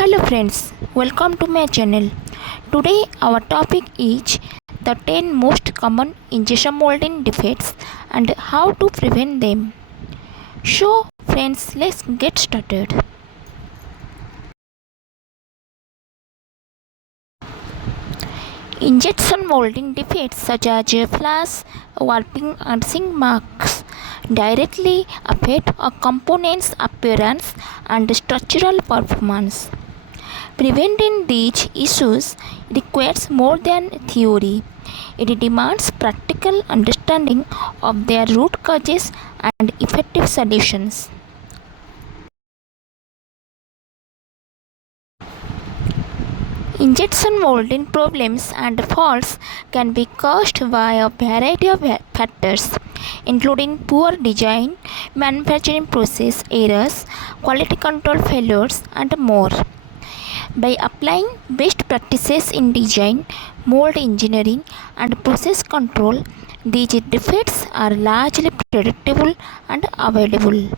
Hello friends, welcome to my channel. Today our topic is the 10 most common injection molding defects and how to prevent them. So friends, let's get started. Injection molding defects such as flash, warping and sink marks directly affect a component's appearance and structural performance. Preventing these issues requires more than theory. It demands practical understanding of their root causes and effective solutions. Injection molding problems and faults can be caused by a variety of factors, including poor design, manufacturing process errors, quality control failures, and more. By applying best practices in design, mold engineering, and process control, these defects are largely predictable and avoidable.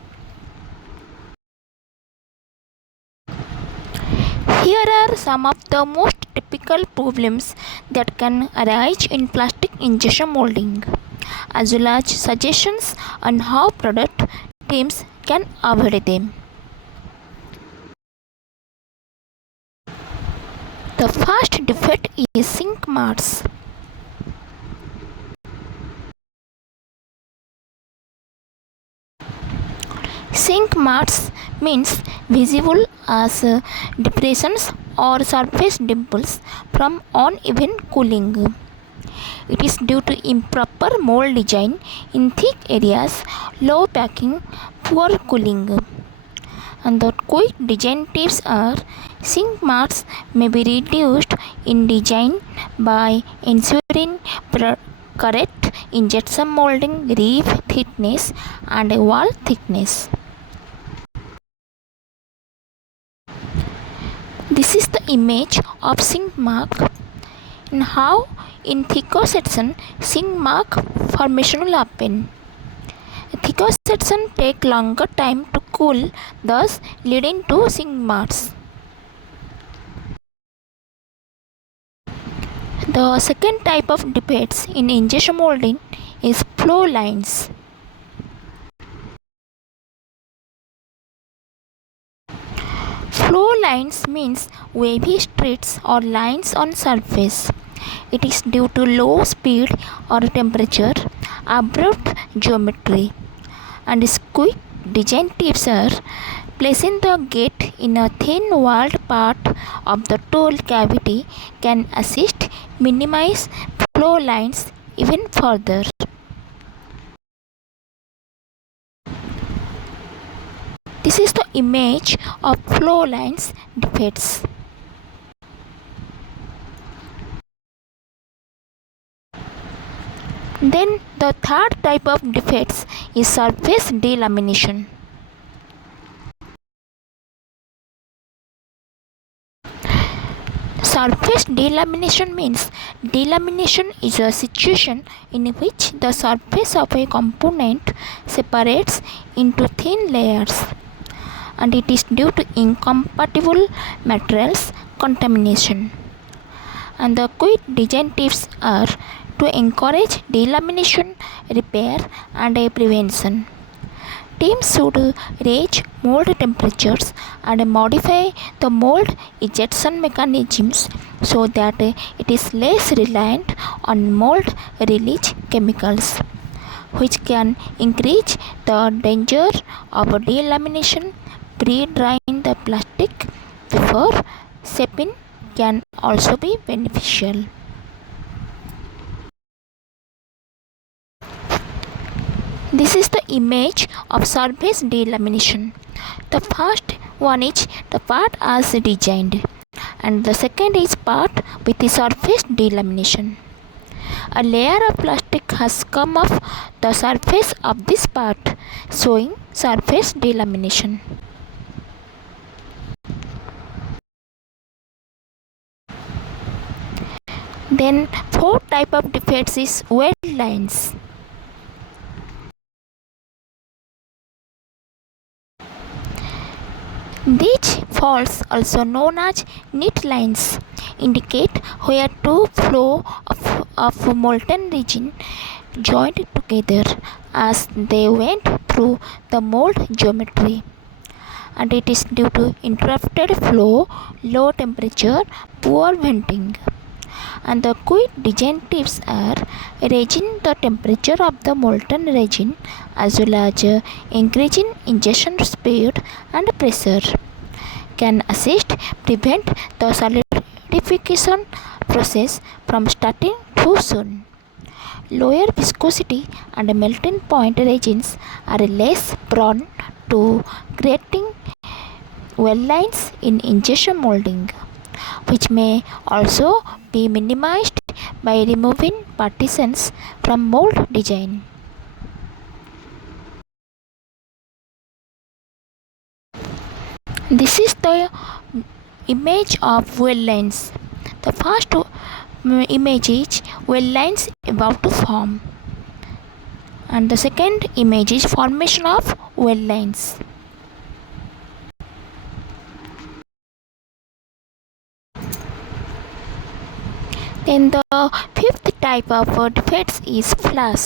Here are some of the most typical problems that can arise in plastic injection molding, as well as suggestions on how product teams can avoid them. The first defect is sink marks. Sink marks means visible as depressions or surface dimples from uneven cooling. It is due to improper mold design in thick areas, low packing, poor cooling. And the quick design tips are: sink marks may be reduced in design by ensuring correct injection molding reef thickness and wall thickness. This is the image of sink mark and how in thicker section sink mark formation will happen. Thicker section take longer time to cool, thus leading to sink marks. The second type of defects in injection molding is flow lines. Flow lines means wavy streaks or lines on surface. It is due to low speed or temperature, abrupt geometry, and quick design tips are: placing the gate in a thin walled part of the tool cavity can assist minimize flow lines even further. This is the image of flow lines defects. Then the third type of defects is surface delamination. Surface delamination means delamination is a situation in which the surface of a component separates into thin layers, and it is due to incompatible materials contamination. And the quick design tips are to encourage delamination, repair, and prevention. Teams should raise mold temperatures and modify the mold ejection mechanisms so that it is less reliant on mold release chemicals, which can increase the danger of delamination. Pre-drying the plastic before shaping can also be beneficial. This is the image of surface delamination. The first one is the part as designed, and the second is part with the surface delamination. A layer of plastic has come off the surface of this part, showing surface delamination. Then fourth type of defects is weld lines. These faults, also known as knit lines, indicate where two flows of molten resin joined together as they went through the mold geometry. And it is due to interrupted flow, low temperature, poor venting. And the quick design tips are raising the temperature of the molten resin as well as increasing injection speed and pressure can assist prevent the solidification process from starting too soon. Lower viscosity and melting point resins are less prone to creating well lines in injection molding, which may also be minimized by removing partitions from mold design. This is the image of well lines. The first image is well lines about to form, and the second image is formation of well lines. Then the fifth type of defects is flash.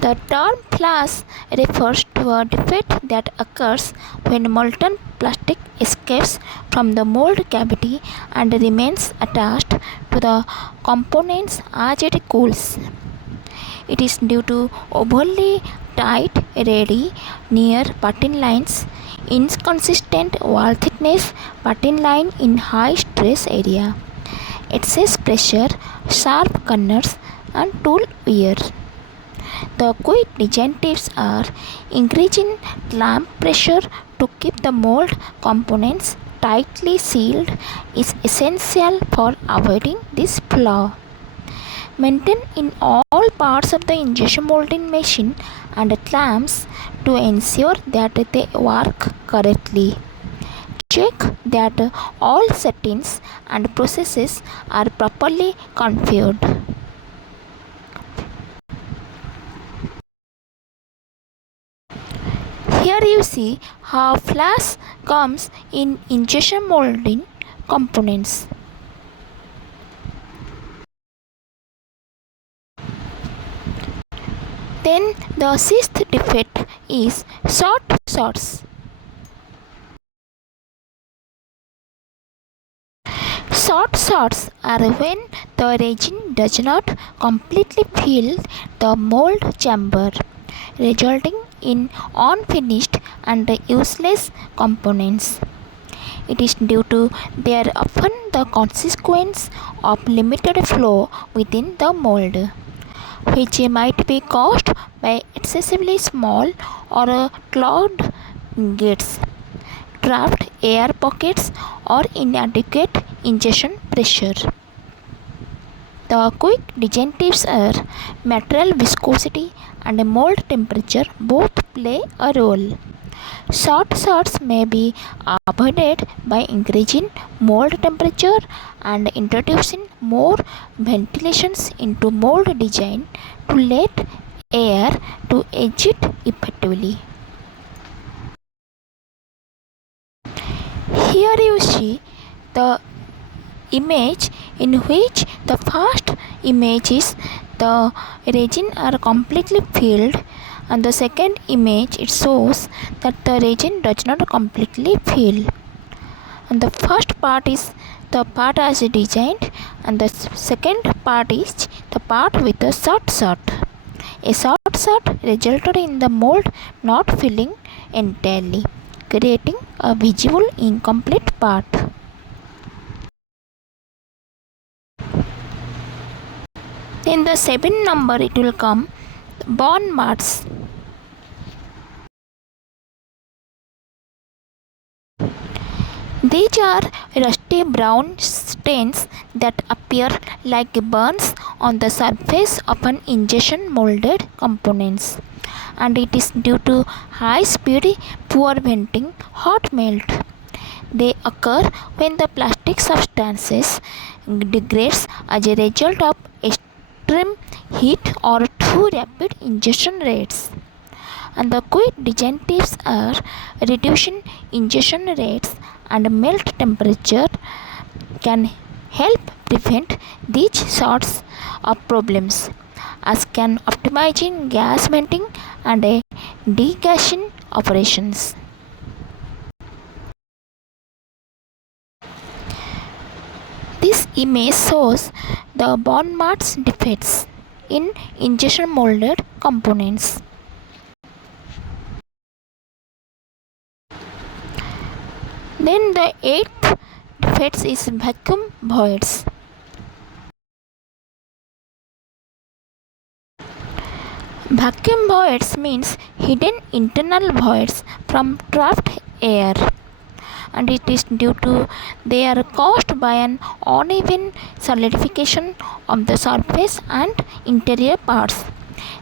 The term flash refers to a defect that occurs when molten plastic escapes from the mold cavity and remains attached to the components as it cools. It is due to overly tight, ready, near parting lines, inconsistent wall thickness, parting line in high stress area, excess pressure, sharp corners, and tool wear. The quick design tips are increasing clamp pressure to keep the mold components tightly sealed is essential for avoiding this flaw. Maintain in all parts of the injection molding machine and clamps to ensure that they work correctly. Check that all settings and processes are properly configured. Here you see how flash comes in injection molding components. Then the sixth defect is short shots. Short shots are when the resin does not completely fill the mold chamber, resulting in unfinished and useless components. It is due to they are often the consequence of limited flow within the mold, which might be caused by excessively small or clogged gates, trapped air pockets, or inadequate injection pressure. The quick design tips are material viscosity and mold temperature both play a role. Short shots may be avoided by increasing mold temperature and introducing more ventilations into mold design to let air to exit effectively. Here you see the image in which the first image is the resin are completely filled, and the second image it shows that the resin does not completely fill. And the first part is the part as designed, and the second part is the part with the short shot. A short shot resulted in the mold not filling entirely, creating a visible incomplete part. In the 7th number it will come burn marks. These are rusty brown stains that appear like burns on the surface of an injection molded components, and it is due to high speed, poor venting, hot melt. They occur when the plastic substances degrades as a result of extreme heat or too rapid injection rates. And the quick design tips are reducing ingestion rates and melt temperature can help prevent these sorts of problems, as can optimizing gas venting and degassing operations. This image shows the bond marks defects in injection molded components. Then the eighth defect is vacuum voids. Vacuum voids means hidden internal voids from trapped air, and it is due to they are caused by an uneven solidification of the surface and interior parts.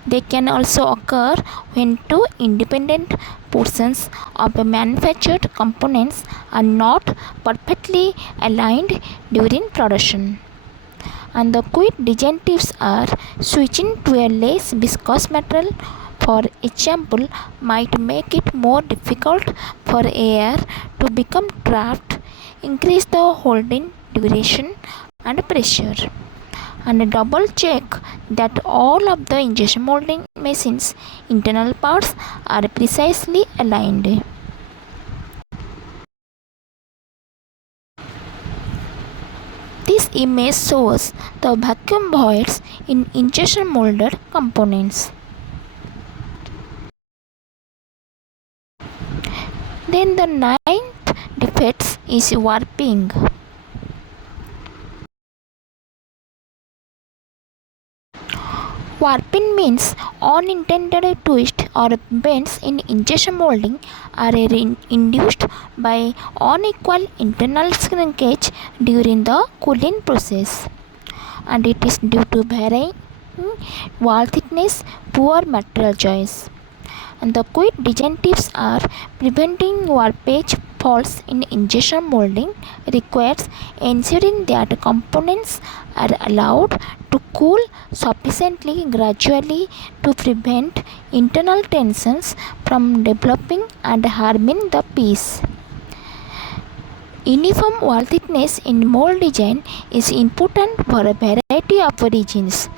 They can also occur when two independent portions of a manufactured components are not perfectly aligned during production. And the quick design tips are switching to a less viscous material, for example, might make it more difficult for air to become trapped, increase the holding duration and pressure. And double check that all of the injection molding machines internal parts are precisely aligned. This image shows the vacuum voids in injection molded components. Then the ninth defect is warping. Warping means unintended twists or bends in injection molding are induced by unequal internal shrinkage during the cooling process, and it is due to varying wall thickness, poor material choice. And the quick design tips are preventing warpage faults in injection molding requires ensuring that components are allowed to cool sufficiently gradually to prevent internal tensions from developing and harming the piece. Uniform wall thickness in mold design is important for a variety of reasons,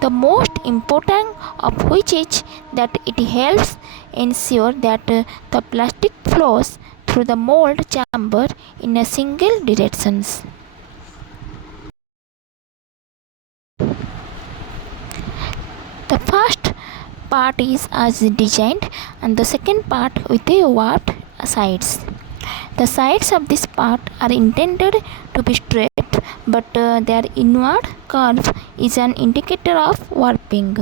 the most important of which is that it helps ensure that the plastic flows through the mold chamber in a single direction. The first part is as designed and the second part with the warped sides. The sides of this part are intended to be straight, but their inward curve is an indicator of warping.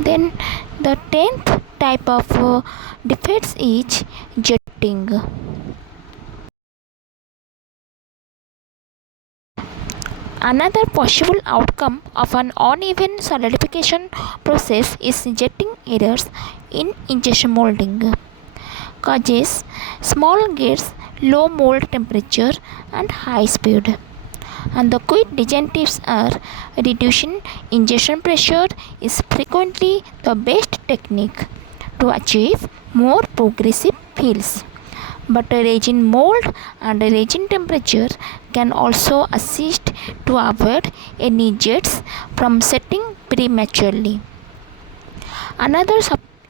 Then the 10th type of defects is jetting. Another possible outcome of an uneven solidification process is jetting errors in injection molding. Causes small gates, low mold temperature and high speed. And the quick design tips are reducing injection pressure is frequently the best technique to achieve more progressive fills. But raising mold and raising temperature can also assist to avoid any jets from setting prematurely. Another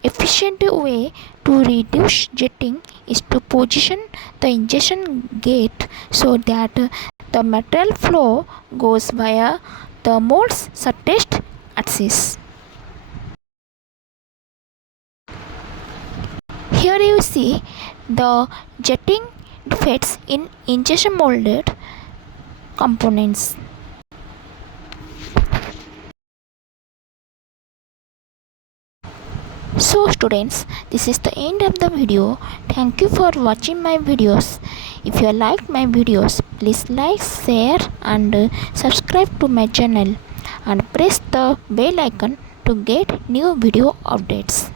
efficient way to reduce jetting is to position the injection gate so that the material flow goes via the mold's shortest axis. Here you see the jetting defects in injection molded components. So students, this is the end of the video. Thank you for watching my videos. If you like my videos, please like, share and subscribe to my channel and press the bell icon to get new video updates.